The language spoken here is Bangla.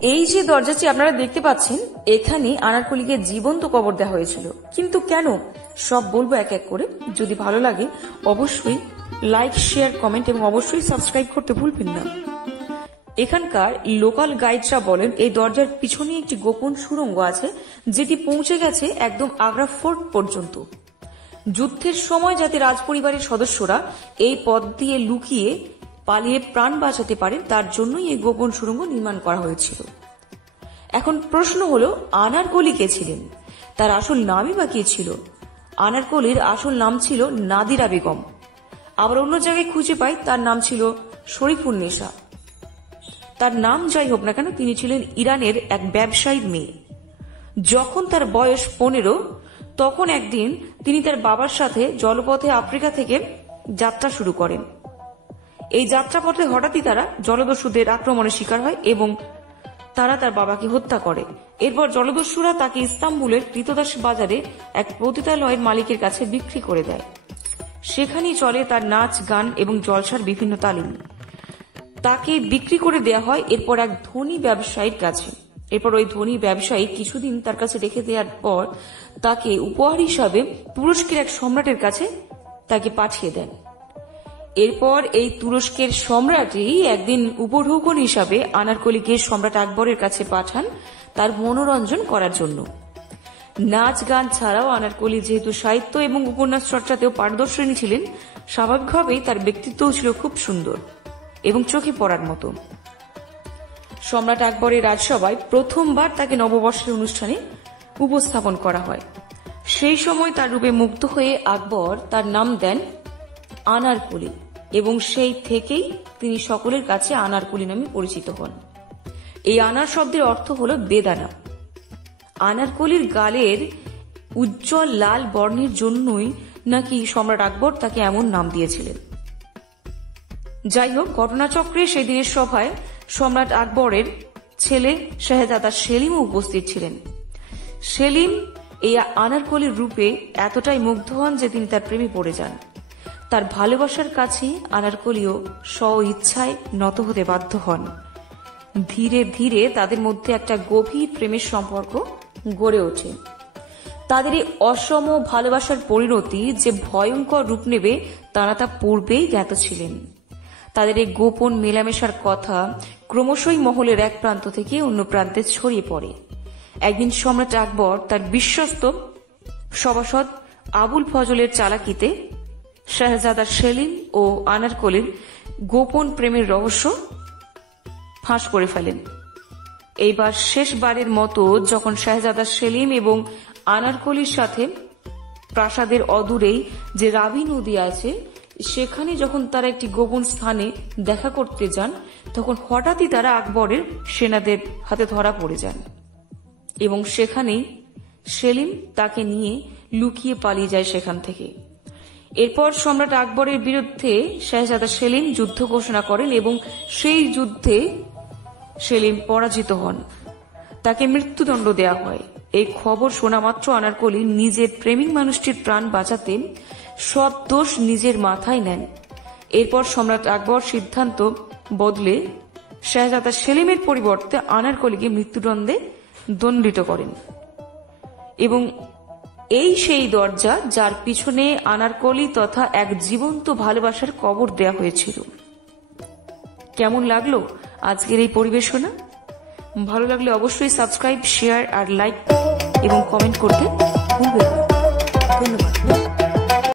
এই যে দরজাটি আপনারা দেখতে পাচ্ছেন, এখানে আনারকলিকে জীবন্ত কবর দেওয়া হয়েছিল। কিন্তু কেন, সব বলবো এক এক করে। যদি ভালো লাগে অবশ্যই লাইক, শেয়ার, কমেন্ট এবং অবশ্যই সাবস্ক্রাইব করতে ভুলবেন না। এখানকার লোকাল গাইডরা বলেন এই দরজার পিছনে একটি গোপন সুড়ঙ্গ আছে, যেটি পৌঁছে গেছে একদম আগ্রা ফোর্ট পর্যন্ত। যুদ্ধের সময় যাতে রাজপরিবারের সদস্যরা এই পথ দিয়ে লুকিয়ে পালিয়ে প্রাণ বাঁচাতে পারেন, তার জন্যই এই গোপন সুড়ঙ্গ নির্মাণ করা হয়েছিল। এখন প্রশ্ন হলো, আনারকলি কে ছিলেন? তার আসল নামই বা কি ছিল? আনারকলির আসল নাম ছিল নাদিরা বেগম। আবার অন্য জায়গায় খুঁজে পাই তার নাম ছিল শরীফুন্নেসা। তার নাম যাই হোক না কেন, তিনি ছিলেন ইরানের এক ব্যবসায়ীর মেয়ে। যখন তার বয়স 15, তখন একদিন তিনি তার বাবার সাথে জলপথে আফ্রিকা থেকে যাত্রা শুরু করেন। এই যাত্রাপথে হঠাৎই তারা জলদস্যুদের আক্রমণের শিকার হয় এবং তারা তার বাবাকে হত্যা করে। এরপর জলদস্যুরা তাকে ইস্তাম্বুলের কৃতদাস বাজারে এক পতিতালয়ের মালিকের কাছে বিক্রি করে দেয়। সেখানেই চলে তার নাচ, গান এবং জলসার বিভিন্ন তালিম। তাকে বিক্রি করে দেয়া হয় এরপর এক ধনী ব্যবসায়ীর কাছে। এরপর ওই ধনী ব্যবসায়ী কিছুদিন তার কাছে রেখে দেওয়ার পর তাকে উপহার হিসাবে তুরস্কের এক সম্রাটের কাছে তাকে পাঠিয়ে দেন। এরপর এই তুরস্কের সম্রাটই একদিন উপঢৌকন হিসাবে আনারকলিকে সম্রাট আকবরের কাছে পাঠান তার মনোরঞ্জন করার জন্য। নাচ গান ছাড়াও আনারকলি যেহেতু সাহিত্য এবং উপন্যাস চর্চাতেও পারদর্শিনী ছিলেন, স্বাভাবিকভাবেই তার ব্যক্তিত্বও ছিল খুব সুন্দর এবং চোখে পড়ার মতো। সম্রাট আকবরের রাজসভায় প্রথমবার তাকে নববর্ষের অনুষ্ঠানে উপস্থাপন করা হয়। সেই সময় তার রূপে মুগ্ধ হয়ে আকবর তার নাম দেন আনারকলি এবং সেই থেকেই তিনি সকলের কাছে আনারকলি নামে পরিচিত হন। এই আনার শব্দের অর্থ হল বেদানা। আনারকলির গালের উজ্জ্বল লাল বর্ণের জন্যই নাকি সম্রাট আকবর তাকে এমন নাম দিয়েছিলেন। যাই হোক, ঘটনাচক্রে সেদিনের সভায় সম্রাট আকবরের ছেলে শাহজাদা সেলিমও উপস্থিত ছিলেন। সেলিম এই আনারকলির রূপে এতটাই মুগ্ধ হন যে তিনি তার প্রেমে পড়ে যান। তার ভালোবাসার কাছে আনারকলিও স্ব ইচ্ছায় নত হতে বাধ্য হন। ধীরে ধীরে তাদের মধ্যে একটা গভীর প্রেমের সম্পর্ক গড়ে ওঠে। তাদের এই অসম ভালোবাসার পরিণতি যে ভয়ঙ্কর রূপ নেবে তারা তা পূর্বেই জ্ঞাত ছিলেন। তাদের এই গোপন মেলামেশার কথা ক্রমশই মহলের এক প্রান্ত থেকে অন্য প্রান্তে ছড়িয়ে পড়ে। একদিন সম্রাট আকবর তার বিশ্বস্ত সভাসদ আবুল ফজলের চালাকিতে শাহজাদা সেলিম ও আনারকলির গোপন প্রেমের রহস্য ফাঁস করে ফেলেন। এইবার শেষবারের মতো যখন শাহজাদা সেলিম এবং আনারকলির সাথে প্রাসাদের অদূরেই যে রাবি নদী আছে সেখানে যখন তারা একটি গোপন স্থানে দেখা করতে যান, তখন হঠাৎই তারা আকবরের সেনাদের হাতে ধরা পড়ে যান এবং সেখানেই সেলিম তাকে নিয়ে লুকিয়ে পালিয়ে যায় সেখান থেকে। এরপর সম্রাট আকবরের বিরুদ্ধে শাহজাদা সেলিম যুদ্ধ ঘোষণা করেন এবং সেই যুদ্ধে সেলিম পরাজিত হন। তাকে মৃত্যুদণ্ড দেয়া হয়। এই খবর শোনা মাত্র আনারকলি নিজের প্রেমিক মানুষটির প্রাণ বাঁচাতে সব দোষ নিজের মাথায় নেন। এরপর সম্রাট আকবর সিদ্ধান্ত বদলে শাহজাদা সেলিমের পরিবর্তে আনারকলিকে মৃত্যুদণ্ডে দণ্ডিত করেন এবং এই সেই দরজা যার পিছনে আনারকলি তথা এক জীবন্ত ভালোবাসার কবর দেয়া হয়েছিল। কেমন লাগলো আজকের এই পরিবেশনা? ভালো লাগলে অবশ্যই সাবস্ক্রাইব, শেয়ার আর লাইক এবং কমেন্ট করতে ভুলবেন না।